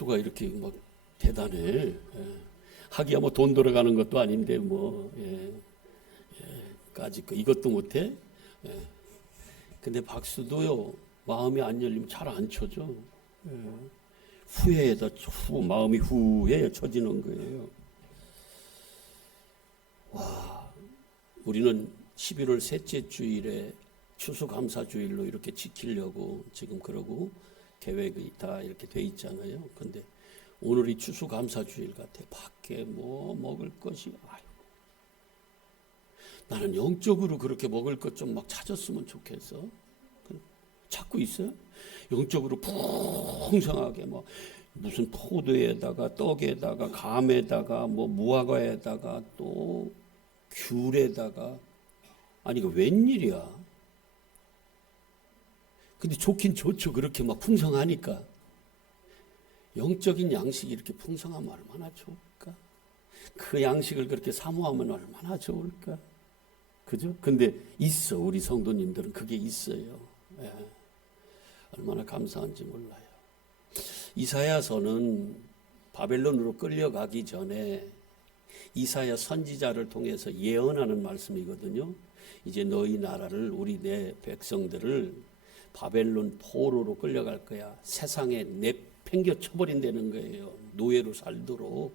박수가 이렇게 막 대단해. 예. 하기야 뭐 돈 들어가는 것도 아닌데 뭐 까짓 거 이것도 못해. 예. 근데 박수도요 마음이 안 열리면 잘 안 쳐져. 예. 후회에다 마음이 후회에 쳐지는 거예요. 와, 우리는 11월 셋째 주일에 추수감사주일로 이렇게 지키려고 지금 그러고 계획이 다 이렇게 돼 있잖아요. 근데 오늘이 추수감사주일 같아. 밖에 뭐 먹을 것이 나는 영적으로 그렇게 먹을 것 좀 막 찾았으면 좋겠어. 찾고 있어요. 영적으로 풍성하게 뭐 무슨 포도에다가 떡에다가 감에다가 뭐 무화과에다가 또 귤에다가 아니 이거 웬일이야. 근데 좋긴 좋죠. 그렇게 막 풍성하니까. 영적인 양식이 이렇게 풍성하면 얼마나 좋을까? 그 양식을 그렇게 사모하면 얼마나 좋을까? 그죠? 근데 있어. 우리 성도님들은 그게 있어요. 예. 얼마나 감사한지 몰라요. 이사야서는 바벨론으로 끌려가기 전에 이사야 선지자를 통해서 예언하는 말씀이거든요. 이제 너희 나라를 우리 내 백성들을 바벨론 포로로 끌려갈 거야. 세상에 내팽겨 쳐버린다는 거예요. 노예로 살도록.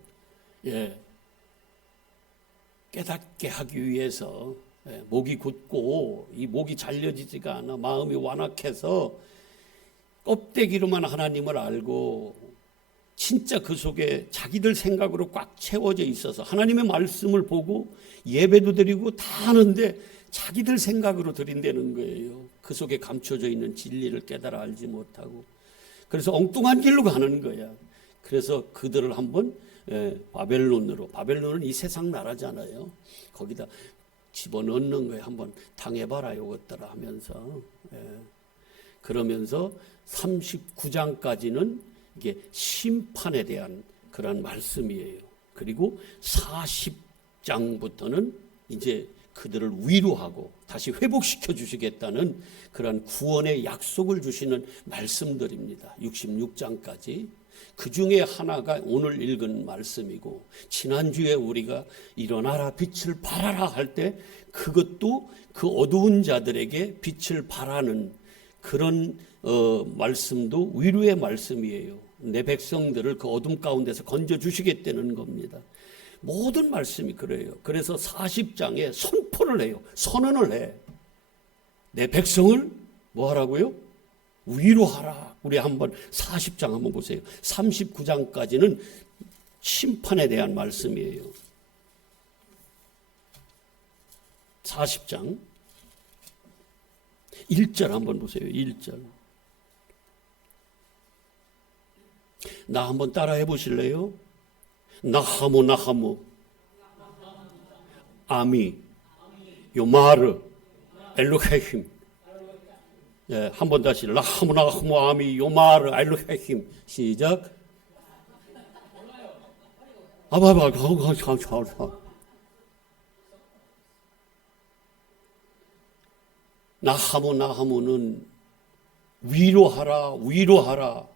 예. 깨닫게 하기 위해서 목이 굳고 이 목이 잘려지지가 않아. 마음이 완악해서 껍데기로만 하나님을 알고 진짜 그 속에 자기들 생각으로 꽉 채워져 있어서 하나님의 말씀을 보고 예배도 드리고 다 하는데 자기들 생각으로 드린다는 거예요. 그 속에 감춰져 있는 진리를 깨달아 알지 못하고. 그래서 엉뚱한 길로 가는 거야. 그래서 그들을 한번 바벨론으로, 바벨론은 이 세상 나라잖아요. 거기다 집어넣는 거예요. 한번 당해봐라 이것들아 하면서. 그러면서 39장까지는 이게 심판에 대한 그런 말씀이에요. 그리고 40장부터는 이제 그들을 위로하고 다시 회복시켜 주시겠다는 그런 구원의 약속을 주시는 말씀들입니다. 66장까지. 그 중에 하나가 오늘 읽은 말씀이고, 지난주에 우리가 일어나라 빛을 발하라 할 때 그것도 그 어두운 자들에게 빛을 발하는 그런 말씀도 위로의 말씀이에요. 내 백성들을 그 어둠 가운데서 건져주시겠다는 겁니다. 모든 말씀이 그래요. 그래서 40장에 선포를 해요. 선언을 해. 내 백성을 뭐 하라고요? 위로하라. 우리 한번 40장 한번 보세요. 39장까지는 심판에 대한 말씀이에요. 40장 1절 한번 보세요. 1절. 나 한번 따라 해보실래요? 나하모 나하모 아미 요마르 엘로헤힘. 예, 한번 다시 나하모 나하모 아미 요마르 엘로헤힘. 시작. 아바바 나하모 나하모는 위로하라 위로하라.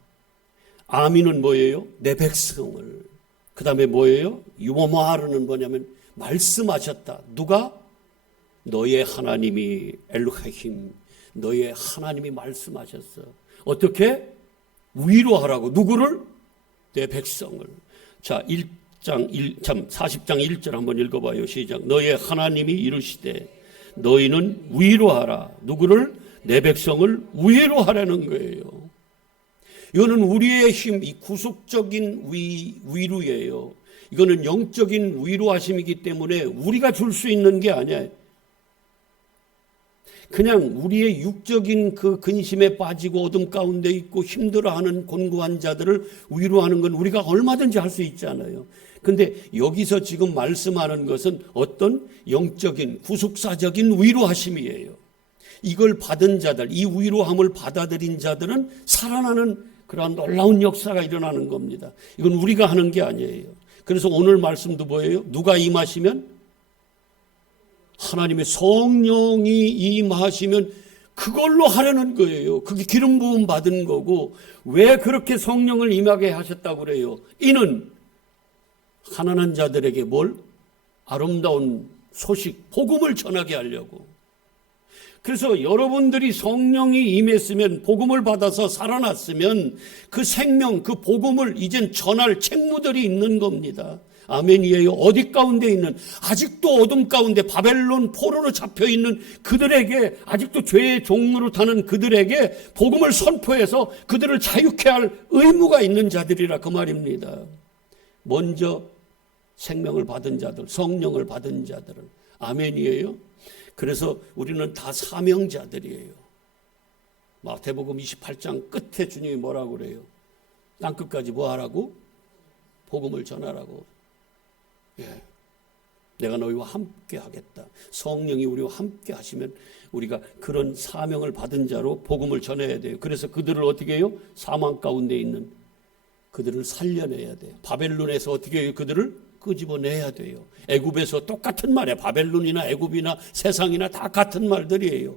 아미는 뭐예요? 내 백성을. 그 다음에 뭐예요? 유모마르는 뭐냐면 말씀하셨다. 누가? 너의 하나님이 엘로헤힘. 너의 하나님이 말씀하셨어. 어떻게? 위로하라고. 누구를? 내 백성을. 자, 40장 1절 한번 읽어봐요. 시작. 너의 하나님이 이르시되 너희는 위로하라. 누구를? 내 백성을 위로하라는 거예요. 이거는 우리의 힘, 이 구속적인 위로예요. 이거는 영적인 위로하심이기 때문에 우리가 줄 수 있는 게 아니야. 그냥 우리의 육적인 그 근심에 빠지고 어둠 가운데 있고 힘들어하는 곤고한 자들을 위로하는 건 우리가 얼마든지 할 수 있잖아요. 근데 여기서 지금 말씀하는 것은 어떤 영적인 구속사적인 위로하심이에요. 이걸 받은 자들, 이 위로함을 받아들인 자들은 살아나는 그러한 놀라운 역사가 일어나는 겁니다. 이건 우리가 하는 게 아니에요. 그래서 오늘 말씀도 뭐예요? 누가 임하시면? 하나님의 성령이 임하시면 그걸로 하려는 거예요. 그게 기름 부음 받은 거고, 왜 그렇게 성령을 임하게 하셨다고 그래요? 이는 가난한 자들에게 뭘? 아름다운 소식, 복음을 전하게 하려고. 그래서 여러분들이 성령이 임했으면, 복음을 받아서 살아났으면 그 생명, 그 복음을 이젠 전할 책무들이 있는 겁니다. 아멘이에요. 어디 가운데 있는, 아직도 어둠 가운데 바벨론 포로로 잡혀있는 그들에게, 아직도 죄의 종로로 타는 그들에게 복음을 선포해서 그들을 자유케 할 의무가 있는 자들이라 그 말입니다. 먼저 생명을 받은 자들, 성령을 받은 자들은. 아멘이에요. 그래서 우리는 다 사명자들이에요. 마태복음 28장 끝에 주님이 뭐라고 그래요? 땅끝까지 뭐 하라고? 복음을 전하라고. 예. 내가 너희와 함께 하겠다. 성령이 우리와 함께 하시면 우리가 그런 사명을 받은 자로 복음을 전해야 돼요. 그래서 그들을 어떻게 해요? 사망 가운데 있는 그들을 살려내야 돼요. 바벨론에서 어떻게 해요? 그들을 끄집어내야 돼요. 애굽에서 똑같은 말이에요. 바벨론이나 애굽이나 세상이나 다 같은 말들이에요.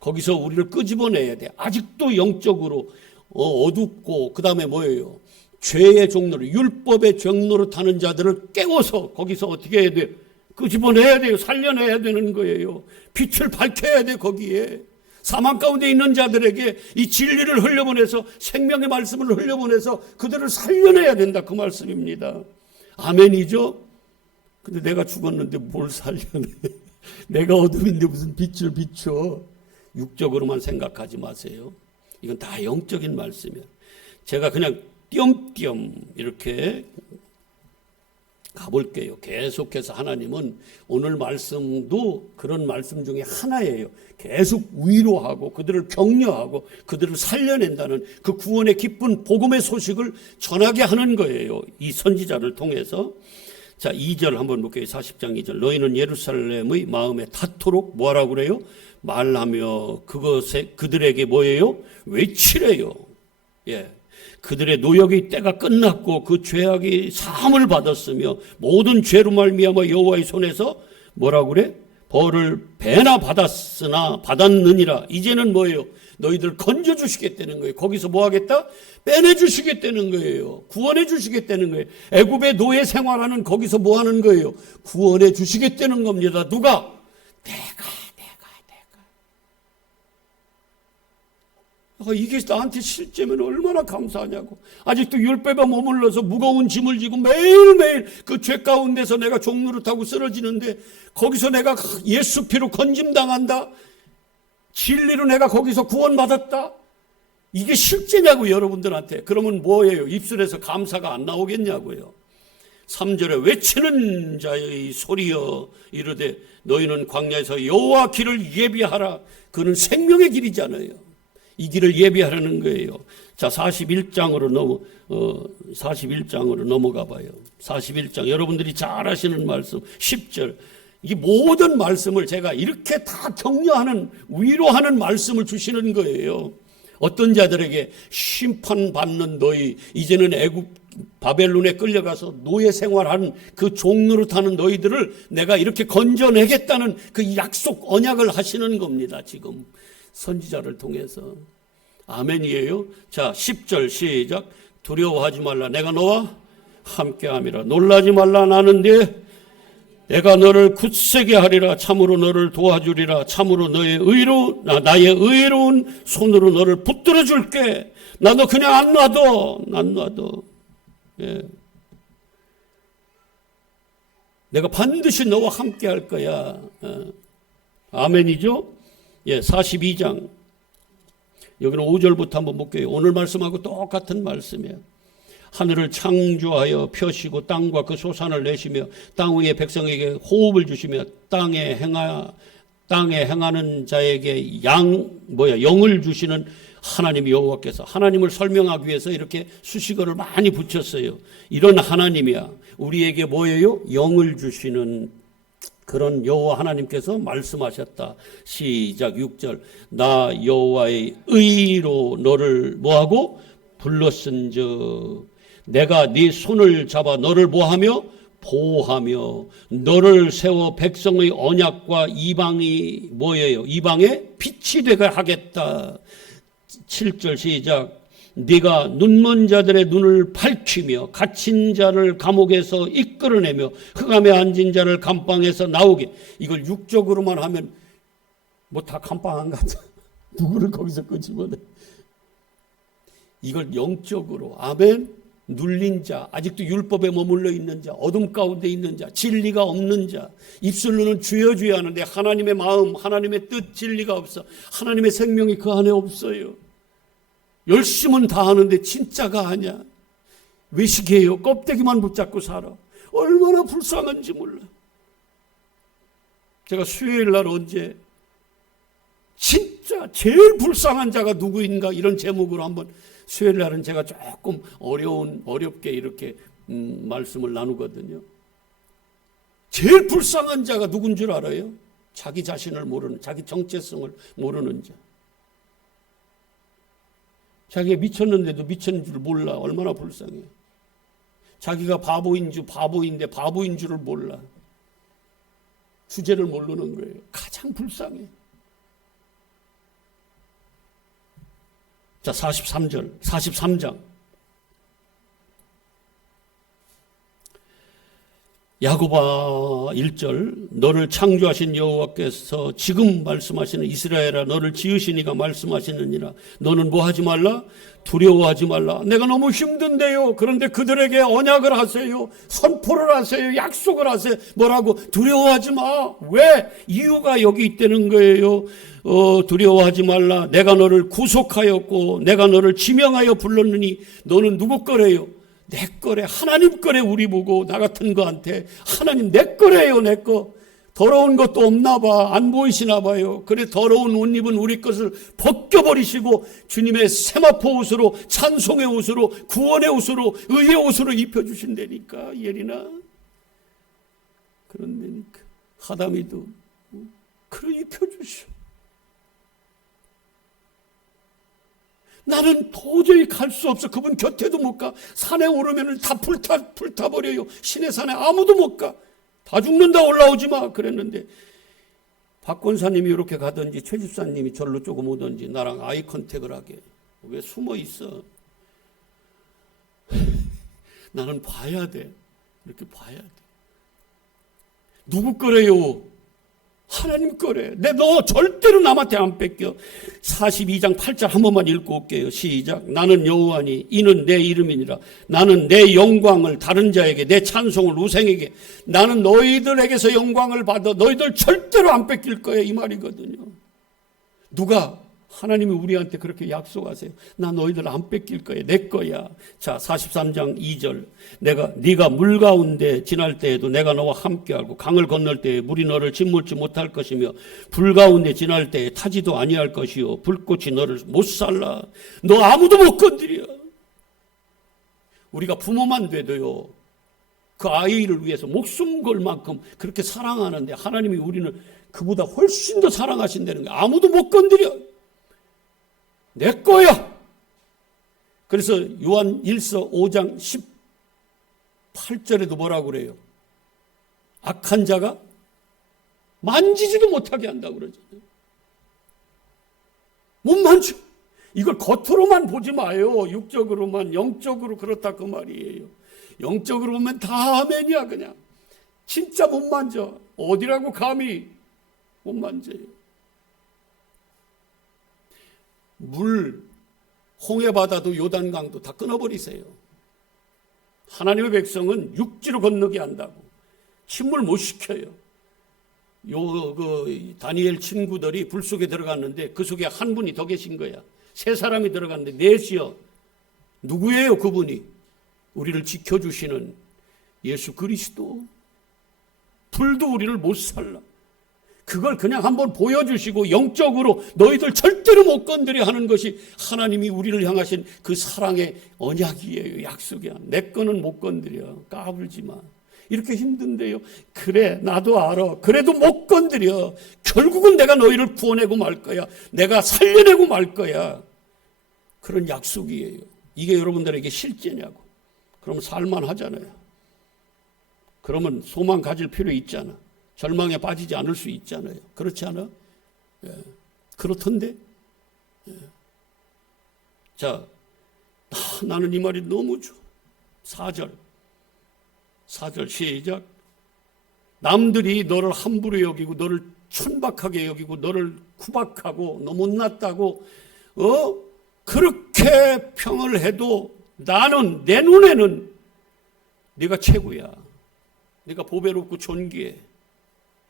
거기서 우리를 끄집어내야 돼요. 아직도 영적으로 어둡고, 그 다음에 뭐예요? 죄의 종로로, 율법의 종로로 타는 자들을 깨워서 거기서 어떻게 해야 돼요? 끄집어내야 돼요. 살려내야 되는 거예요. 빛을 밝혀야 돼요. 거기에 사망 가운데 있는 자들에게 이 진리를 흘려보내서, 생명의 말씀을 흘려보내서 그들을 살려내야 된다, 그 말씀입니다. 아멘이죠? 근데 내가 죽었는데 뭘 살려내? 내가 어둠인데 무슨 빛을 비춰? 육적으로만 생각하지 마세요. 이건 다 영적인 말씀이에요. 제가 그냥 띄엄띄엄 이렇게 가볼게요. 계속해서 하나님은 오늘 말씀도 그런 말씀 중에 하나예요. 계속 위로하고 그들을 격려하고 그들을 살려낸다는 그 구원의 기쁜 복음의 소식을 전하게 하는 거예요. 이 선지자를 통해서. 자, 2절 한번 볼게요. 40장 2절. 너희는 예루살렘의 마음에 닿도록 뭐라고 그래요? 말하며 그들에게 뭐예요? 외치래요. 예. 그들의 노역의 때가 끝났고 그 죄악이 사함을 받았으며 모든 죄로 말미암아 여호와의 손에서 뭐라고 그래? 벌을 배나 받았느니라. 이제는 뭐예요? 너희들 건져 주시겠다는 거예요. 거기서 뭐 하겠다? 빼내 주시겠다는 거예요. 구원해 주시겠다는 거예요. 애굽의 노예 생활하는 거기서 뭐 하는 거예요? 구원해 주시겠다는 겁니다. 누가? 내가. 이게 나한테 실제면 얼마나 감사하냐고. 아직도 율법에 머물러서 무거운 짐을 지고 매일매일 그 죄 가운데서 내가 종노릇하고 쓰러지는데 거기서 내가 예수 피로 건짐당한다. 진리로 내가 거기서 구원받았다. 이게 실제냐고 여러분들한테. 그러면 뭐예요? 입술에서 감사가 안 나오겠냐고요. 3절에 외치는 자의 소리여 이르되 너희는 광야에서 여호와 길을 예비하라. 그는 생명의 길이잖아요. 이 길을 예비하라는 거예요. 자, 41장으로 넘어가 봐요. 41장. 여러분들이 잘 아시는 말씀. 10절. 이 모든 말씀을 제가 이렇게 다 격려하는, 위로하는 말씀을 주시는 거예요. 어떤 자들에게 심판받는 너희, 이제는 애굽 바벨론에 끌려가서 노예 생활하는 그 종노릇하는 너희들을 내가 이렇게 건져내겠다는 그 약속, 언약을 하시는 겁니다. 지금 선지자를 통해서. 아멘이에요. 자, 10절 시작. 두려워하지 말라. 내가 너와 함께함이라. 놀라지 말라. 나는 내가 너를 굳세게 하리라. 참으로 너를 도와주리라. 참으로 나의 의로운 손으로 너를 붙들어 줄게. 나 너 그냥 안 놔둬. 난 놔둬. 예. 내가 반드시 너와 함께 할 거야. 아멘이죠? 예, 42장. 여기는 5절부터 한번 볼게요. 오늘 말씀하고 똑같은 말씀이에요. 하늘을 창조하여 펴시고 땅과 그 소산을 내시며 땅 위의 백성에게 호흡을 주시며 땅에 행하는 자에게 영을 주시는 하나님 여호와께서, 하나님을 설명하기 위해서 이렇게 수식어를 많이 붙였어요. 이런 하나님이야. 우리에게 뭐예요? 영을 주시는 그런 여호와 하나님께서 말씀하셨다. 시작 6절. 나 여호와의 의로 너를 뭐하고? 불렀은즉 내가 네 손을 잡아 너를 뭐하며? 보호하며 너를 세워 백성의 언약과 이방이 뭐예요? 이방의 빛이 되게 하겠다. 7절 시작. 네가 눈먼 자들의 눈을 밝히며 갇힌 자를 감옥에서 이끌어내며 흑암에 앉은 자를 감방에서 나오게. 이걸 육적으로만 하면 뭐 다 감방 안 가죠. 누구를 거기서 끄집어내. 이걸 영적으로, 아멘. 눌린 자, 아직도 율법에 머물러 있는 자, 어둠 가운데 있는 자, 진리가 없는 자, 입술로는 주여 주여 하는데 하나님의 마음, 하나님의 뜻, 진리가 없어. 하나님의 생명이 그 안에 없어요. 열심은 다 하는데 진짜가 아니야. 외식이에요. 껍데기만 붙잡고 살아. 얼마나 불쌍한지 몰라. 제가 수요일 날 언제 진짜 제일 불쌍한 자가 누구인가 이런 제목으로 한번 수요일 날은 제가 조금 어렵게 이렇게 말씀을 나누거든요. 제일 불쌍한 자가 누군 줄 알아요? 자기 자신을 모르는, 자기 정체성을 모르는 자. 자기가 미쳤는데도 미쳤는 줄 몰라. 얼마나 불쌍해. 자기가 바보인데 바보인 줄을 몰라. 주제를 모르는 거예요. 가장 불쌍해. 자, 43장. 야고보 1절. 너를 창조하신 여호와께서 지금 말씀하시는 이스라엘아 너를 지으신 이가 말씀하시느니라. 너는 뭐 하지 말라? 두려워하지 말라. 내가 너무 힘든데요. 그런데 그들에게 언약을 하세요. 선포를 하세요. 약속을 하세요. 뭐라고? 두려워하지 마. 왜? 이유가 여기 있다는 거예요. 두려워하지 말라. 내가 너를 구속하였고 내가 너를 지명하여 불렀느니 너는 누구 거래요? 내 거래. 하나님 거래. 우리 보고 나 같은 거한테 하나님 내 거래요. 내 거. 더러운 것도 없나 봐. 안 보이시나 봐요. 그래 더러운 옷 입은 우리 것을 벗겨버리시고 주님의 세마포 옷으로, 찬송의 옷으로, 구원의 옷으로, 의의 옷으로 입혀주신다니까. 예리나. 그런데니까 하다미도 그래 입혀주셔. 나는 도저히 갈 수 없어. 그분 곁에도 못 가. 산에 오르면 다 불타버려요. 신의 산에 아무도 못 가. 다 죽는다. 올라오지 마. 그랬는데 박 권사님이 이렇게 가든지 최 집사님이 절로 조금 오든지 나랑 아이 컨택을 하게. 왜 숨어 있어? 나는 봐야 돼. 이렇게 봐야 돼. 누구 거래요? 하나님 거래. 너 절대로 남한테 안 뺏겨. 42장 8절 한 번만 읽고 올게요. 시작. 나는 여호와니 이는 내 이름이니라. 나는 내 영광을 다른 자에게, 내 찬송을 우생에게, 나는 너희들에게서 영광을 받아 너희들 절대로 안 뺏길 거야. 이 말이거든요. 누가? 하나님이 우리한테 그렇게 약속하세요. 나 너희들 안 뺏길 거야. 내 거야. 자, 43장 2절. 네가 물 가운데 지날 때에도 내가 너와 함께하고 강을 건널 때에 물이 너를 짓물지 못할 것이며 불 가운데 지날 때에 타지도 아니할 것이요 불꽃이 너를 못 살라. 너 아무도 못 건드려. 우리가 부모만 돼도요. 그 아이를 위해서 목숨 걸 만큼 그렇게 사랑하는데 하나님이 우리는 그보다 훨씬 더 사랑하신다는 거야. 아무도 못 건드려. 내 거야. 그래서 요한 1서 5장 18절에도 뭐라고 그래요? 악한 자가 만지지도 못하게 한다고 그러잖아요. 못 만져. 이걸 겉으로만 보지 마요. 육적으로만, 영적으로 그렇다 그 말이에요. 영적으로 보면 다 아멘이야 그냥. 진짜 못 만져. 어디라고 감히 못 만져요. 물, 홍해바다도 요단강도 다 끊어버리세요. 하나님의 백성은 육지로 건너게 한다고. 침몰 못 시켜요. 다니엘 친구들이 불 속에 들어갔는데 그 속에 한 분이 더 계신 거야. 세 사람이 들어갔는데 넷이요. 누구예요 그분이? 우리를 지켜주시는 예수 그리스도. 불도 우리를 못 살라. 그걸 그냥 한번 보여주시고 영적으로 너희들 절대로 못 건드려 하는 것이 하나님이 우리를 향하신 그 사랑의 언약이에요. 약속이야. 내 거는 못 건드려. 까불지 마. 이렇게 힘든데요. 그래 나도 알아. 그래도 못 건드려. 결국은 내가 너희를 구원하고 말 거야. 내가 살려내고 말 거야. 그런 약속이에요. 이게 여러분들에게 실제냐고. 그럼 살만하잖아요. 그러면 소망 가질 필요 있잖아. 절망에 빠지지 않을 수 있잖아요. 그렇지 않아? 예. 그렇던데. 예. 자, 나는 이 말이 너무 좋아. 4절 시작. 남들이 너를 함부로 여기고 너를 천박하게 여기고 너를 구박하고 너 못났다고 그렇게 평을 해도 나는 내 눈에는 네가 최고야. 네가 보배롭고 존귀해.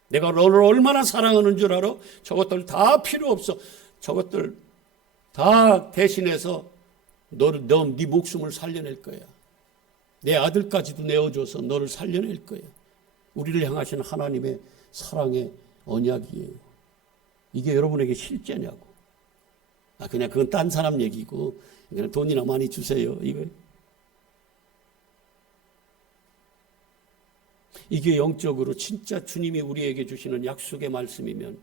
내가 너를 얼마나 사랑하는 줄 알아? 저것들 다 필요 없어. 저것들 다 대신해서 네 목숨을 살려낼 거야. 내 아들까지도 내어줘서 너를 살려낼 거야. 우리를 향하신 하나님의 사랑의 언약이에요. 이게 여러분에게 실제냐고. 그냥 그건 딴 사람 얘기고 그냥 돈이나 많이 주세요. 이게 영적으로 진짜 주님이 우리에게 주시는 약속의 말씀이면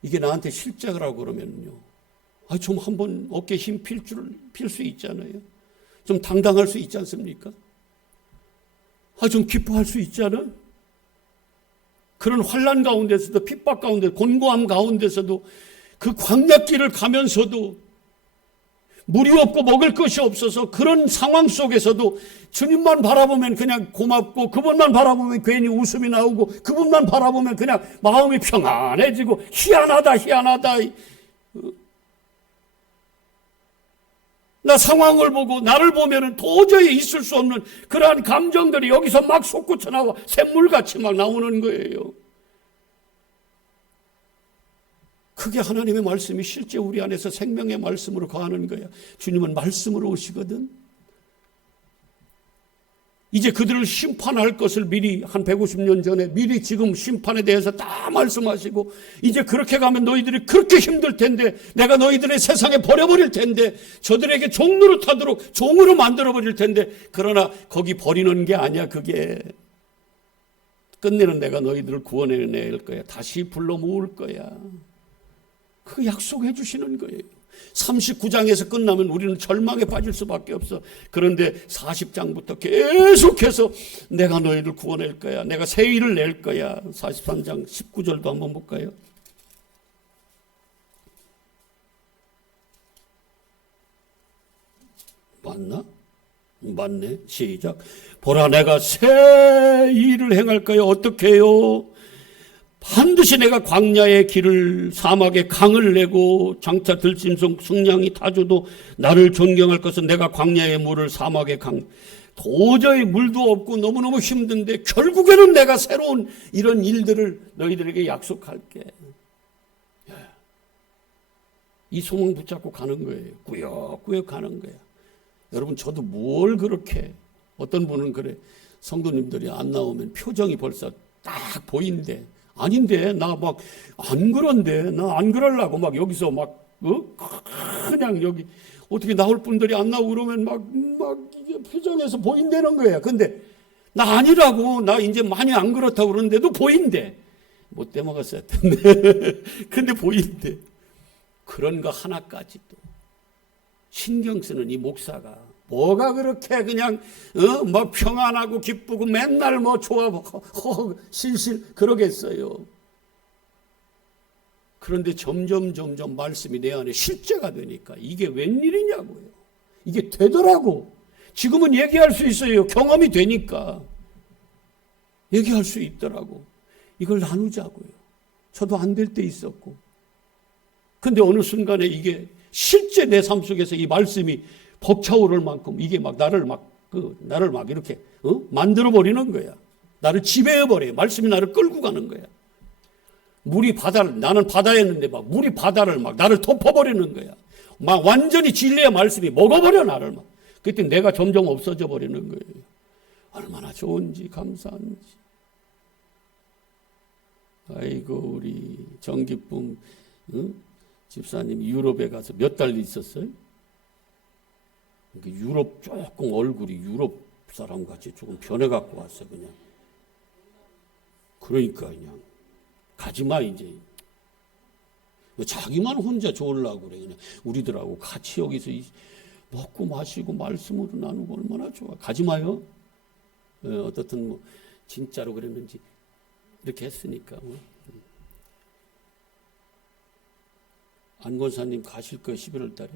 이게 나한테 실제라고 그러면요. 좀 한번 어깨에 힘 필 수 있잖아요. 좀 당당할 수 있지 않습니까? 좀 기뻐할 수 있잖아. 그런 환난 가운데서도 핍박 가운데 곤고함 가운데서도 그 광야길을 가면서도 물이 없고 먹을 것이 없어서 그런 상황 속에서도 주님만 바라보면 그냥 고맙고 그분만 바라보면 괜히 웃음이 나오고 그분만 바라보면 그냥 마음이 평안해지고 희한하다. 나 상황을 보고 나를 보면 도저히 있을 수 없는 그러한 감정들이 여기서 막 솟구쳐 나와 샘물같이 막 나오는 거예요. 그게 하나님의 말씀이 실제 우리 안에서 생명의 말씀으로 거하는 거야. 주님은 말씀으로 오시거든. 이제 그들을 심판할 것을 미리 한 150년 전에 미리 지금 심판에 대해서 다 말씀하시고 이제 그렇게 가면 너희들이 그렇게 힘들 텐데 내가 너희들의 세상에 버려버릴 텐데 저들에게 종노릇하도록 종으로 만들어버릴 텐데 그러나 거기 버리는 게 아니야. 그게 끝내는 내가 너희들을 구원해낼 거야. 다시 불러 모을 거야. 그 약속해 주시는 거예요. 39장에서 끝나면 우리는 절망에 빠질 수밖에 없어. 그런데 40장부터 계속해서 내가 너희를 구원할 거야. 내가 새 일을 낼 거야. 43장 19절도 한번 볼까요? 맞나? 맞네. 시작. 보라 내가 새 일을 행할 거야. 어떻게 해요? 반드시 내가 광야의 길을 사막의 강을 내고 장차 들짐승 승냥이 타주도 나를 존경할 것은 내가 광야의 물을 사막의 강 도저히 물도 없고 너무너무 힘든데 결국에는 내가 새로운 이런 일들을 너희들에게 약속할게. 이 소망 붙잡고 가는 거예요. 꾸역꾸역 가는 거야. 여러분 저도 뭘 그렇게 어떤 분은 그래 성도님들이 안 나오면 표정이 벌써 딱 보이는데 아닌데 나 막 안 그런데 나 안 그러려고 막 여기서 막 그냥 여기 어떻게 나올 분들이 안 나오고 그러면 막 이게 표정에서 보인다는 거야. 근데 나 아니라고 나 이제 많이 안 그렇다고 그러는데도 보인대. 못 떼먹었어야 텐데 근데 보인대. 그런 거 하나까지도 신경 쓰는 이 목사가 뭐가 그렇게 그냥 막 평안하고 기쁘고 맨날 뭐 좋아 실실 그러겠어요. 그런데 점점 말씀이 내 안에 실제가 되니까 이게 웬일이냐고요. 이게 되더라고. 지금은 얘기할 수 있어요. 경험이 되니까 얘기할 수 있더라고. 이걸 나누자고요. 저도 안 될 때 있었고. 근데 어느 순간에 이게 실제 내 삶 속에서 이 말씀이 벅차오를 만큼 이게 막 나를 막 이렇게 만들어 버리는 거야. 나를 지배해 버려요. 말씀이 나를 끌고 가는 거야. 나는 바다였는데 막 물이 바다를 막 나를 덮어버리는 거야. 막 완전히 진리의 말씀이 먹어버려 나를 막. 그때 내가 점점 없어져 버리는 거예요. 얼마나 좋은지 감사한지. 아이고 우리 정기쁨 집사님 유럽에 가서 몇 달 있었어요? 유럽 조금 얼굴이 유럽 사람 같이 조금 변해갖고 왔어 그냥. 그러니까 그냥 가지마 이제. 자기만 혼자 좋으려고 그래. 그냥 우리들하고 같이 여기서 먹고 마시고 말씀으로 나누고 얼마나 좋아. 가지마요. 어떻든 뭐 진짜로 그랬는지 이렇게 했으니까. 안 권사님 가실 거예요, 11월 달에?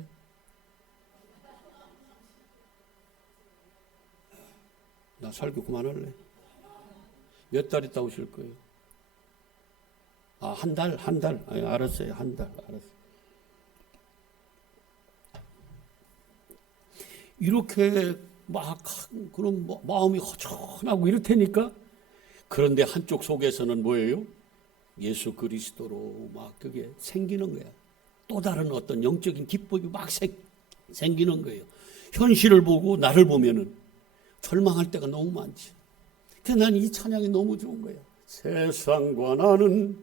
나 설교 그만할래. 몇 달 있다 오실 거예요? 한 달. 알았어요. 한 달. 알았어요. 이렇게 막 그런 마음이 허전하고 이렇다니까. 그런데 한쪽 속에서는 뭐예요? 예수 그리스도로 막 그게 생기는 거야. 또 다른 어떤 영적인 기쁨이 막 생기는 거예요. 현실을 보고 나를 보면은 절망할 때가 너무 많지. 그래서 난 이 찬양이 너무 좋은 거야. 세상과 나는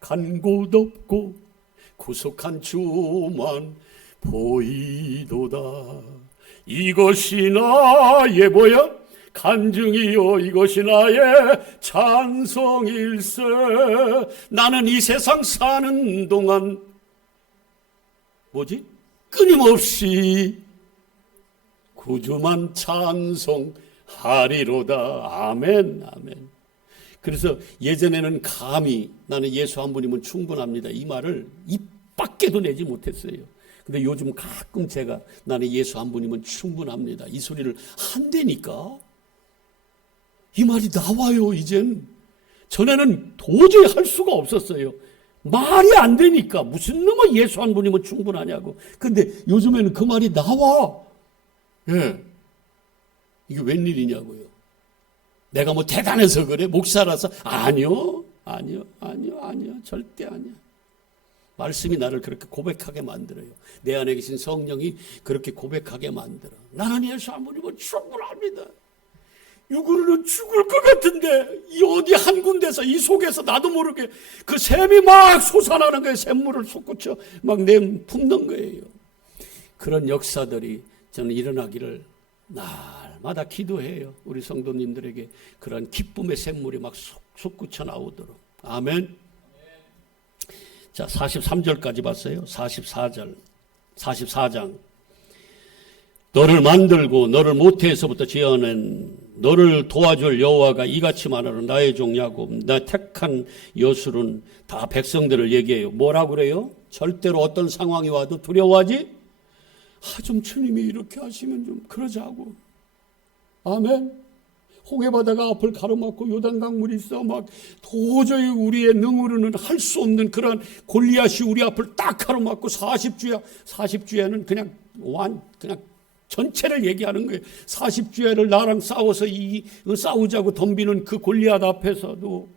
간 곳 없고 구속한 주만 보이도다. 이것이 나의 뭐야? 간증이요 이것이 나의 찬송일세. 나는 이 세상 사는 동안 뭐지? 끊임없이 구주만 찬송하리로다. 아멘, 아멘. 그래서 예전에는 감히 나는 예수 한 분이면 충분합니다, 이 말을 입 밖에도 내지 못했어요. 근데 요즘 가끔 제가 나는 예수 한 분이면 충분합니다, 이 소리를 한다니까 이 말이 나와요. 이젠. 전에는 도저히 할 수가 없었어요. 말이 안 되니까. 무슨 놈의 예수 한 분이면 충분하냐고. 근데 요즘에는 그 말이 나와. 예. 이게 웬일이냐고요. 내가 뭐 대단해서 그래? 목사라서? 아니요. 절대 아니야. 말씀이 나를 그렇게 고백하게 만들어요. 내 안에 계신 성령이 그렇게 고백하게 만들어. 나는 예수 한 분이면 충분합니다. 육으로는 죽을 것 같은데 이 어디 한 군데서 이 속에서 나도 모르게 그 샘이 막 솟아나는 거예요. 샘물을 솟구쳐 막 품는 거예요. 그런 역사들이 저는 일어나기를 날마다 기도해요. 우리 성도님들에게 그런 기쁨의 샘물이 막 솟구쳐 나오도록. 아멘. 자, 43절까지 봤어요. 44장. 너를 만들고 너를 모태에서부터 지어낸 너를 도와줄 여호와가 이같이 말하노. 나의 종 야곱, 나 택한 여술은 다 백성들을 얘기해요. 뭐라고 그래요? 절대로 어떤 상황이 와도 두려워하지? 좀 주님이 이렇게 하시면 좀 그러자고. 아멘. 홍해바다가 앞을 가로막고 요단강물이 있어 막 도저히 우리의 능으로는 할 수 없는 그런 골리앗이 우리 앞을 딱 가로막고 40주야는 그냥 전체를 얘기하는 거예요. 40주야를 나랑 싸워서 싸우자고 덤비는 그 골리앗 앞에서도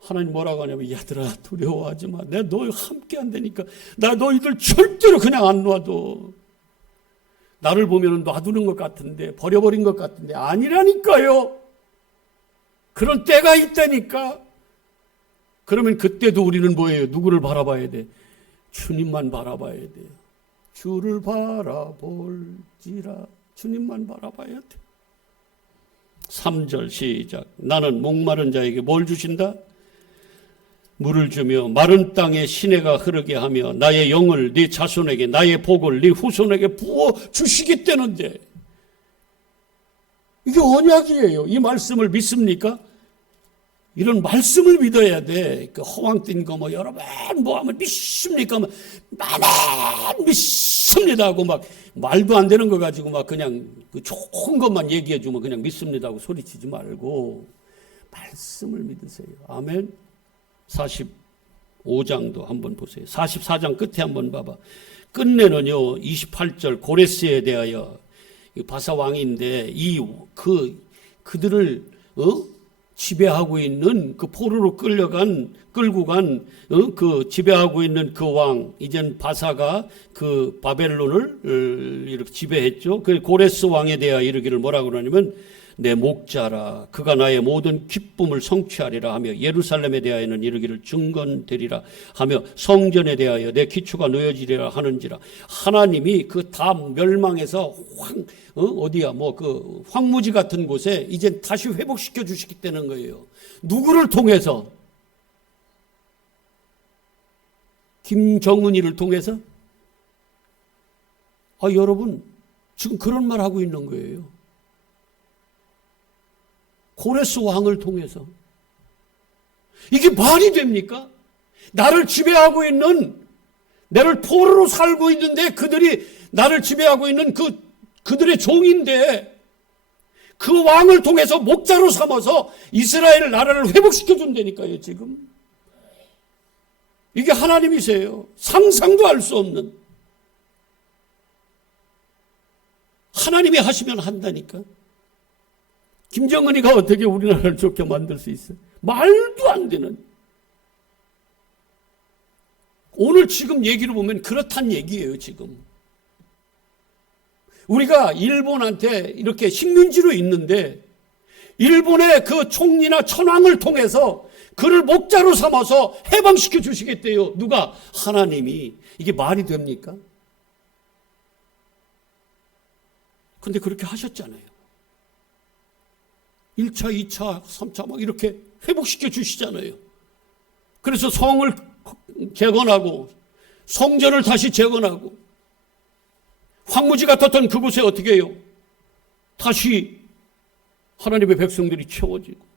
하나님 뭐라고 하냐면, 얘들아 두려워하지 마. 내가 너희 함께 한다니까. 나 너희들 절대로 그냥 안 놔둬. 나를 보면 놔두는 것 같은데, 버려버린 것 같은데 아니라니까요. 그런 때가 있다니까. 그러면 그때도 우리는 뭐예요? 누구를 바라봐야 돼? 주님만 바라봐야 돼요. 주를 바라볼지라. 주님만 바라봐야 돼. 3절 시작. 나는 목마른 자에게 뭘 주신다? 물을 주며 마른 땅에 시내가 흐르게 하며 나의 영을 네 자손에게 나의 복을 네 후손에게 부어 주시겠다는데, 이게 언약이에요. 이 말씀을 믿습니까? 이런 말씀을 믿어야 돼. 그 허황 뜬 거 뭐 여러 번 뭐 하면 믿습니까? 나는 믿습니다 하고 막 말도 안 되는 거 가지고 막 그냥 그 좋은 것만 얘기해 주면 그냥 믿습니다 하고 소리치지 말고 말씀을 믿으세요. 아멘. 45장도 한번 보세요. 44장 끝에 한번 봐봐. 끝내는요 28절 고레스에 대하여, 바사 왕인데 그들을 지배하고 있는 그 포로로 끌고 간 그 지배하고 있는 그 왕, 이젠 바사가 그 바벨론을 이렇게 지배했죠. 그 고레스 왕에 대하여 이르기를 뭐라고 그러냐면, 내 목자라 그가 나의 모든 기쁨을 성취하리라 하며, 예루살렘에 대하여는 이르기를 증건되리라 하며, 성전에 대하여 내 기초가 놓여지리라 하는지라. 하나님이 그 다 멸망해서 그 황무지 같은 곳에 이제 다시 회복시켜 주시겠다는 거예요. 누구를 통해서? 김정은이를 통해서? 여러분 지금 그런 말 하고 있는 거예요. 고레스 왕을 통해서. 이게 말이 됩니까? 나를 지배하고 있는, 나를 포로로 살고 있는데 그들이 나를 지배하고 있는 그들의 종인데 그 왕을 통해서 목자로 삼아서 이스라엘 나라를 회복시켜 준다니까요, 지금. 이게 하나님이세요. 상상도 할 수 없는. 하나님이 하시면 한다니까. 김정은이가 어떻게 우리나라를 좋게 만들 수 있어요? 말도 안 되는. 오늘 지금 얘기를 보면 그렇단 얘기예요, 지금. 우리가 일본한테 이렇게 식민지로 있는데 일본의 그 총리나 천황을 통해서 그를 목자로 삼아서 해방시켜 주시겠대요. 누가? 하나님이. 이게 말이 됩니까? 근데 그렇게 하셨잖아요. 1차, 2차, 3차 막 이렇게 회복시켜 주시잖아요. 그래서 성을 재건하고 성전을 다시 재건하고 황무지 같았던 그곳에 어떻게 해요? 다시 하나님의 백성들이 채워지고.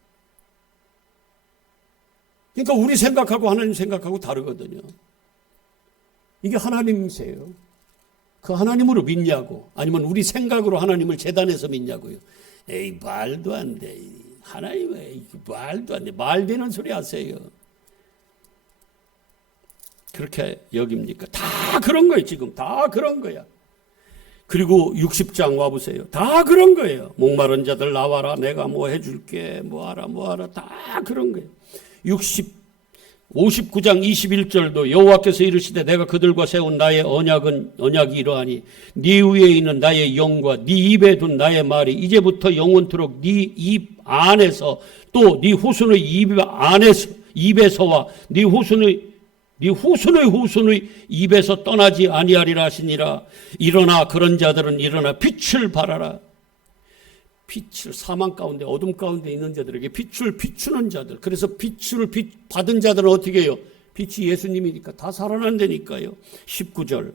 그러니까 우리 생각하고 하나님 생각하고 다르거든요. 이게 하나님이세요. 그 하나님으로 믿냐고, 아니면 우리 생각으로 하나님을 재단해서 믿냐고요. 에이, 말도 안 돼. 하나님, 에이, 말도 안 돼. 말 되는 소리 하세요. 그렇게 여깁니까? 다 그런 거예요, 지금. 다 그런 거야. 그리고 60장 와보세요. 다 그런 거예요. 목마른 자들 나와라. 내가 뭐 해줄게. 뭐하라. 다 그런 거예요. 59장 21절도 여호와께서 이르시되 내가 그들과 세운 나의 언약이 이러하니 네 위에 있는 나의 영과 네 입에 둔 나의 말이 이제부터 영원토록 네 입 안에서 또 네 후손의 입에서와 네 후손의 입에서 떠나지 아니하리라 하시니라. 일어나 그런 자들은 일어나 빛을 발하라. 빛을 사망 가운데 어둠 가운데 있는 자들에게 빛을 비추는 자들. 그래서 빛을 받은 자들은 어떻게 해요? 빛이 예수님이니까 다 살아난다니까요. 19절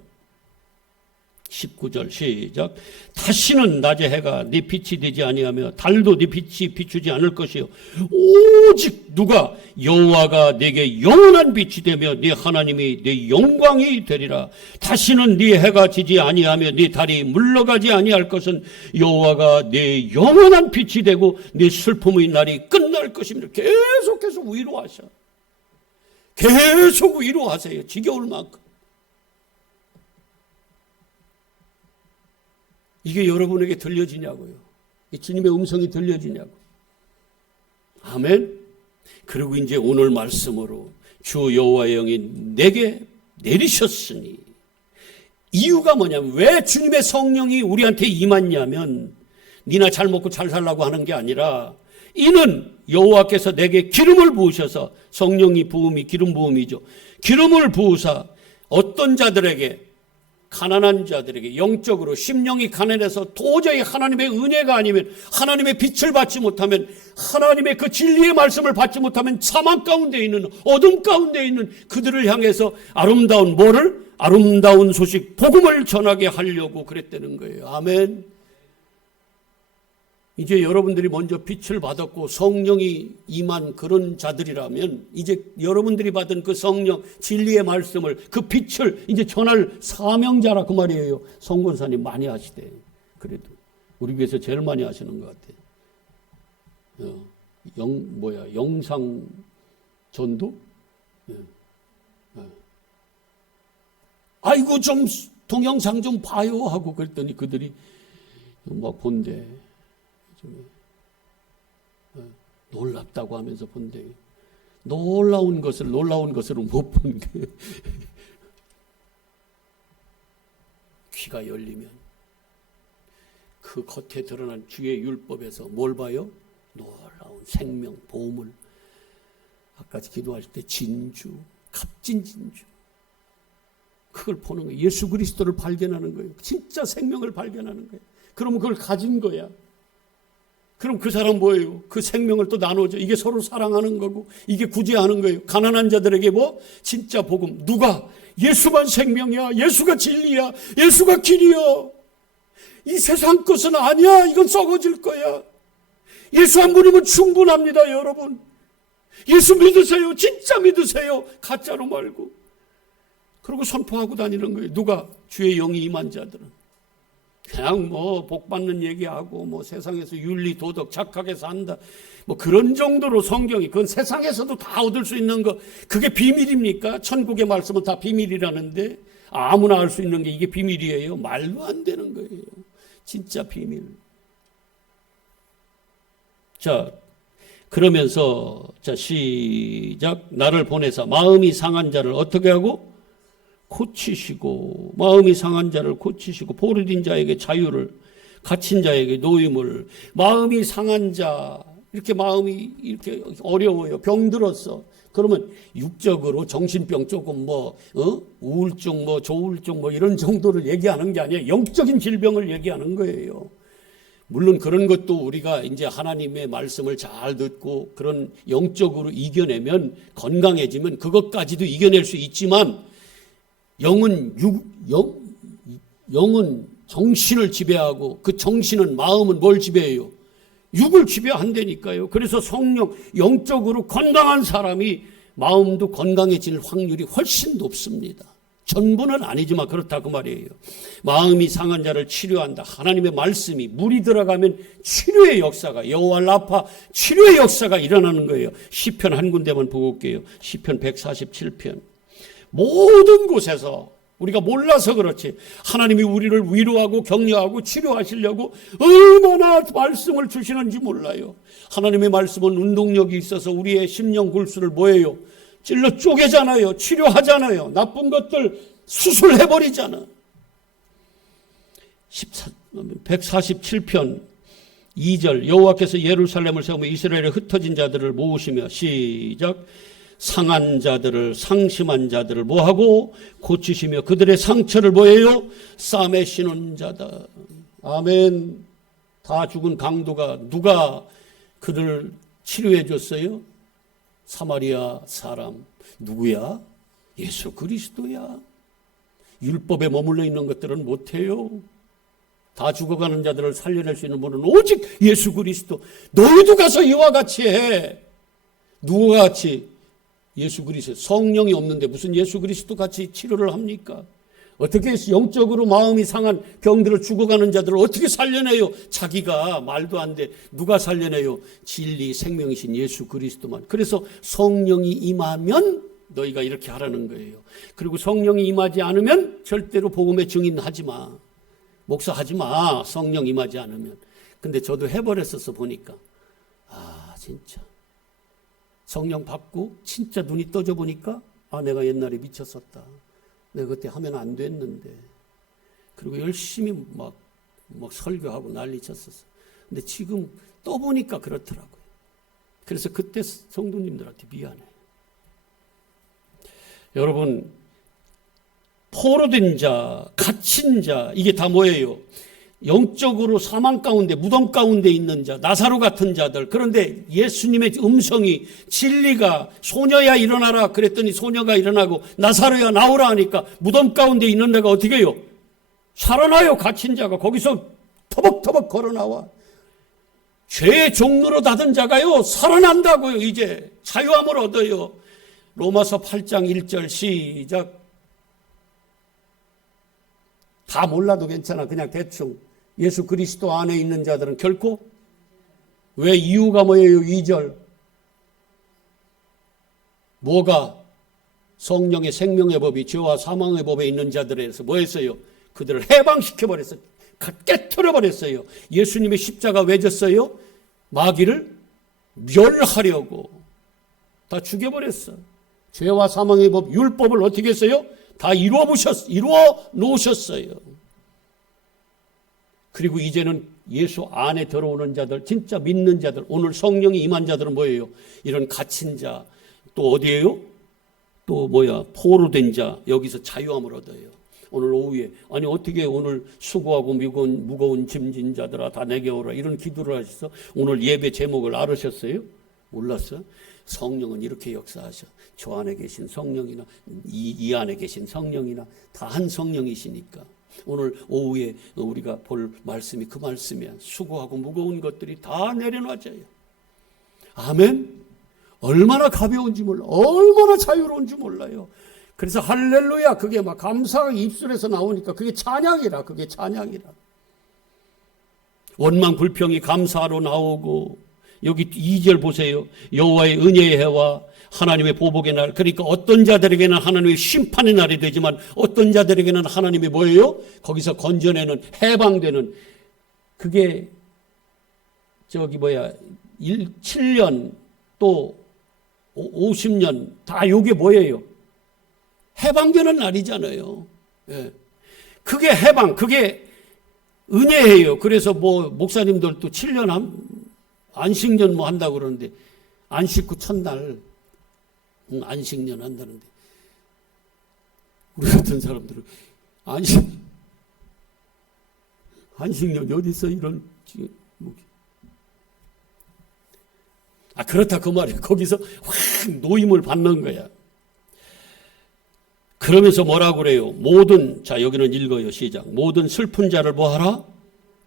시작. 다시는 낮의 해가 네 빛이 되지 아니하며 달도 네 빛이 비추지 않을 것이요 오직 누가? 여호와가 네게 영원한 빛이 되며 네 하나님이 네 영광이 되리라. 다시는 네 해가 지지 아니하며 네 달이 물러가지 아니할 것은 여호와가 네 영원한 빛이 되고 네 슬픔의 날이 끝날 것입니다. 계속해서 위로하셔. 계속 위로하세요. 지겨울 만큼. 이게 여러분에게 들려지냐고요. 이 주님의 음성이 들려지냐고. 아멘. 그리고 이제 오늘 말씀으로 주 여호와의 영이 내게 내리셨으니, 이유가 뭐냐면, 왜 주님의 성령이 우리한테 임했냐면 니나 잘 먹고 잘 살라고 하는 게 아니라, 이는 여호와께서 내게 기름을 부으셔서, 성령이 부음이 기름 부음이죠. 기름을 부으사 어떤 자들에게, 가난한 자들에게, 영적으로 심령이 가난해서 도저히 하나님의 은혜가 아니면, 하나님의 빛을 받지 못하면, 하나님의 그 진리의 말씀을 받지 못하면 사망 가운데 있는, 어둠 가운데 있는 그들을 향해서 아름다운 뭐를? 아름다운 소식, 복음을 전하게 하려고 그랬다는 거예요. 아멘. 이제 여러분들이 먼저 빛을 받았고 성령이 임한 그런 자들이라면, 이제 여러분들이 받은 그 성령, 진리의 말씀을, 그 빛을 이제 전할 사명자라 그 말이에요. 성권사님 많이 하시대. 그래도 우리 교회에서 제일 많이 하시는 것 같아. 영상 전도? 아이고 좀 동영상 좀 봐요 하고 그랬더니 그들이 막 본대. 놀랍다고 하면서 본대. 놀라운 것으로 못 본 게. 귀가 열리면 그 겉에 드러난 주의 율법에서 뭘 봐요? 놀라운 생명, 보물. 아까 기도하실 때 진주, 값진 진주. 그걸 보는 거예요. 예수 그리스도를 발견하는 거예요. 진짜 생명을 발견하는 거예요. 그러면 그걸 가진 거야. 그럼 그 사람 뭐예요? 그 생명을 또 나눠줘. 이게 서로 사랑하는 거고, 이게 구제하는 거예요. 가난한 자들에게 뭐? 진짜 복음. 누가? 예수만 생명이야. 예수가 진리야. 예수가 길이야. 이 세상 것은 아니야. 이건 썩어질 거야. 예수 한 분이면 충분합니다, 여러분. 예수 믿으세요. 진짜 믿으세요. 가짜로 말고. 그리고 선포하고 다니는 거예요. 누가? 주의 영이 임한 자들은. 그냥 뭐 복받는 얘기하고 뭐 세상에서 윤리 도덕 착하게 산다 뭐 그런 정도로 성경이, 그건 세상에서도 다 얻을 수 있는 거, 그게 비밀입니까? 천국의 말씀은 다 비밀이라는데 아무나 알 수 있는 게 이게 비밀이에요? 말도 안 되는 거예요. 진짜 비밀. 자, 그러면서 자 시작. 나를 보내사 마음이 상한 자를 어떻게 하고? 고치시고, 마음이 상한 자를 고치시고, 포로된 자에게 자유를, 갇힌 자에게 노임을. 마음이 상한 자, 이렇게 마음이 이렇게 어려워요. 병들었어. 그러면 육적으로 정신병 조금 우울증 조울증 이런 정도를 얘기하는 게 아니에요. 영적인 질병을 얘기하는 거예요. 물론 그런 것도 우리가 이제 하나님의 말씀을 잘 듣고 그런 영적으로 이겨내면, 건강해지면 그것까지도 이겨낼 수 있지만, 영은 정신을 지배하고 그 정신은, 마음은 뭘 지배해요? 육을 지배한다니까요. 그래서 성령, 영적으로 건강한 사람이 마음도 건강해질 확률이 훨씬 높습니다. 전부는 아니지만 그렇다 그 말이에요. 마음이 상한 자를 치료한다. 하나님의 말씀이 물이 들어가면 치료의 역사가, 여호와 라파 치료의 역사가 일어나는 거예요. 시편 한 군데만 보고 올게요. 시편 147편. 모든 곳에서 우리가 몰라서 그렇지 하나님이 우리를 위로하고 격려하고 치료하시려고 얼마나 말씀을 주시는지 몰라요. 하나님의 말씀은 운동력이 있어서 우리의 심령 골수를 뭐예요? 찔러 쪼개잖아요. 치료하잖아요. 나쁜 것들 수술해버리잖아. 147편 2절. 여호와께서 예루살렘을 세우며 이스라엘의 흩어진 자들을 모으시며, 시작. 상한 자들을, 상심한 자들을 뭐하고? 고치시며 그들의 상처를 뭐예요? 싸매시는 자다. 아멘. 다 죽은 강도가 누가 그를 치료해 줬어요? 사마리아 사람. 누구야? 예수 그리스도야. 율법에 머물러 있는 것들은 못해요. 다 죽어가는 자들을 살려낼 수 있는 분은 오직 예수 그리스도. 너희도 가서 이와 같이 해. 누구와 같이? 예수 그리스도. 성령이 없는데 무슨 예수 그리스도 같이 치료를 합니까? 어떻게 영적으로 마음이 상한 병들어 죽어가는 자들을 어떻게 살려내요? 자기가 말도 안 돼. 누가 살려내요? 진리 생명이신 예수 그리스도만. 그래서 성령이 임하면 너희가 이렇게 하라는 거예요. 그리고 성령이 임하지 않으면 절대로 복음의 증인하지 마. 목사하지 마. 성령 임하지 않으면. 근데 저도 해버렸었어 보니까. 진짜. 성령 받고 진짜 눈이 떠져 보니까 내가 옛날에 미쳤었다. 내가 그때 하면 안 됐는데. 그리고 열심히 막 설교하고 난리 쳤었어. 근데 지금 떠보니까 그렇더라고요. 그래서 그때 성도님들한테 미안해. 여러분, 포로된 자, 갇힌 자, 이게 다 뭐예요? 영적으로 사망 가운데, 무덤 가운데 있는 자, 나사로 같은 자들. 그런데 예수님의 음성이, 진리가 소녀야 일어나라 그랬더니 소녀가 일어나고 나사로야 나오라 하니까 무덤 가운데 있는 자가 어떻게 해요? 살아나요. 갇힌 자가 거기서 터벅터벅 걸어 나와. 죄의 종로로 닫은 자가요 살아난다고요. 이제 자유함을 얻어요. 로마서 8장 1절 시작. 다 몰라도 괜찮아. 그냥 대충. 예수 그리스도 안에 있는 자들은 결코, 왜? 이유가 뭐예요? 2절. 뭐가? 성령의 생명의 법이 죄와 사망의 법에 있는 자들에서 뭐 했어요? 그들을 해방시켜버렸어요. 깨트려버렸어요. 예수님의 십자가 왜 졌어요? 마귀를 멸하려고. 다 죽여버렸어. 죄와 사망의 법, 율법을 어떻게 했어요? 다 이루어 놓으셨어요. 그리고 이제는 예수 안에 들어오는 자들, 진짜 믿는 자들, 오늘 성령이 임한 자들은 뭐예요? 이런 갇힌 자, 또 어디예요? 또 포로된 자, 여기서 자유함을 얻어요. 오늘 오후에, 어떻게 오늘 수고하고 무거운 짐진 자들아 다 내게 오라, 이런 기도를 하셔서 오늘 예배 제목을 알으셨어요? 몰랐어요? 성령은 이렇게 역사하셔. 저 안에 계신 성령이나 이 안에 계신 성령이나 다 한 성령이시니까. 오늘 오후에 우리가 볼 말씀이 그 말씀이야. 수고하고 무거운 것들이 다 내려놔져요. 아멘. 얼마나 가벼운지 몰라. 얼마나 자유로운지 몰라요. 그래서 할렐루야, 그게 막 감사가 입술에서 나오니까 그게 찬양이라. 그게 찬양이라. 원망 불평이 감사로 나오고, 여기 2절 보세요. 여호와의 은혜의 해와 하나님의 보복의 날. 그러니까 어떤 자들에게는 하나님의 심판의 날이 되지만 어떤 자들에게는 하나님이 뭐예요? 거기서 건져내는, 해방되는, 그게 7년 또 50년 다 요게 뭐예요? 해방되는 날이잖아요. 예. 그게 해방, 그게 은혜예요. 그래서 뭐 목사님들도 7년 안식년 뭐 한다고 그러는데, 안식 후 첫날 안식년 한다는데, 우리 같은 사람들은 안식년이 어디 있어? 이런 그렇다 그 말이에요. 거기서 확 노임을 받는 거야. 그러면서 뭐라고 그래요? 자, 여기는 읽어요. 시작. 모든 슬픈 자를 뭐하라?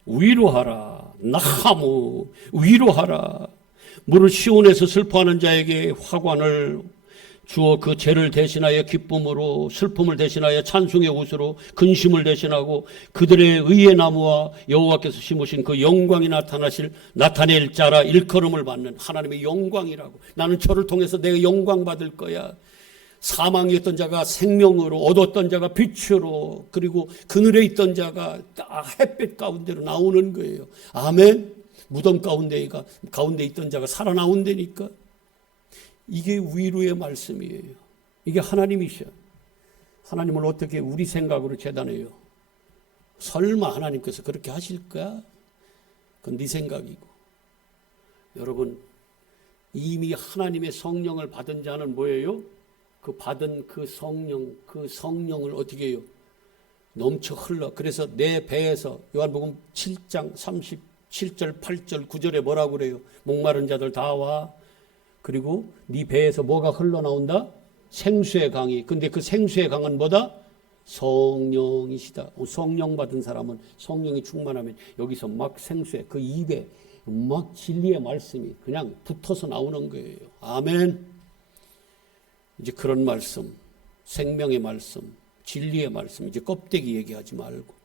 위로하라. 나하무, 위로하라. 무릇 시온에서 슬퍼하는 자에게 화관을 주어 그 죄를 대신하여 기쁨으로, 슬픔을 대신하여 찬송의 옷으로, 근심을 대신하고 그들의 의의 나무와 여호와께서 심으신 그 영광이 나타낼 자라 일컬음을 받는 하나님의 영광이라고. 나는 저를 통해서 내가 영광 받을 거야. 사망이었던 자가 생명으로, 얻었던 자가 빛으로, 그리고 그늘에 있던 자가 햇빛 가운데로 나오는 거예요. 아멘. 무덤 가운데 있던 자가 살아나온다니까. 이게 위로의 말씀이에요. 이게 하나님이셔. 하나님을 어떻게 우리 생각으로 재단해요? 설마 하나님께서 그렇게 하실까? 그건 네 생각이고. 여러분, 이미 하나님의 성령을 받은 자는 뭐예요? 그 받은 그 성령을 어떻게 해요? 넘쳐 흘러. 그래서 내 배에서, 요한복음 7장 37절 8절 9절에 뭐라고 그래요? 목마른 자들 다 와. 그리고 네 배에서 뭐가 흘러나온다? 생수의 강이. 근데 그 생수의 강은 뭐다? 성령이시다. 성령 받은 사람은, 성령이 충만하면 여기서 막 생수의, 그 입에 막 진리의 말씀이 그냥 붙어서 나오는 거예요. 아멘. 이제 그런 말씀, 생명의 말씀, 진리의 말씀, 이제 껍데기 얘기하지 말고.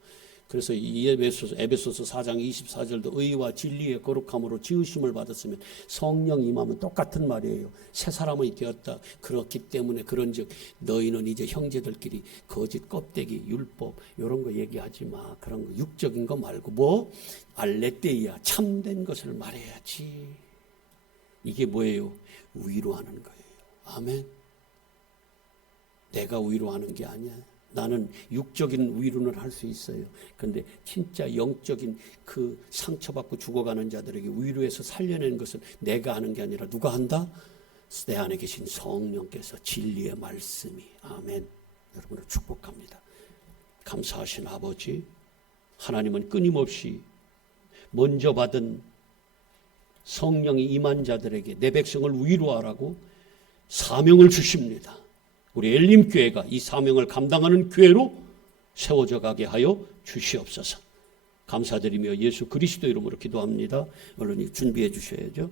그래서 이 에베소서 4장 24절도 의와 진리의 거룩함으로 지으심을 받았으면, 성령 임하면 똑같은 말이에요. 새 사람이 되었다. 그렇기 때문에 그런즉 너희는 이제 형제들끼리 거짓 껍데기, 율법 이런 거 얘기하지 마. 그런 거 육적인 거 말고 뭐 알레테이아, 참된 것을 말해야지. 이게 뭐예요? 위로하는 거예요. 아멘. 내가 위로하는 게 아니야. 나는 육적인 위로는 할 수 있어요. 그런데 진짜 영적인 그 상처받고 죽어가는 자들에게 위로해서 살려내는 것은 내가 하는 게 아니라 누가 한다? 내 안에 계신 성령께서, 진리의 말씀이. 아멘. 여러분을 축복합니다. 감사하신 아버지, 하나님은 끊임없이 먼저 받은 성령이 임한 자들에게 내 백성을 위로하라고 사명을 주십니다. 우리 엘림교회가 이 사명을 감당하는 교회로 세워져 가게 하여 주시옵소서. 감사드리며 예수 그리스도 이름으로 기도합니다. 얼른 준비해 주셔야죠.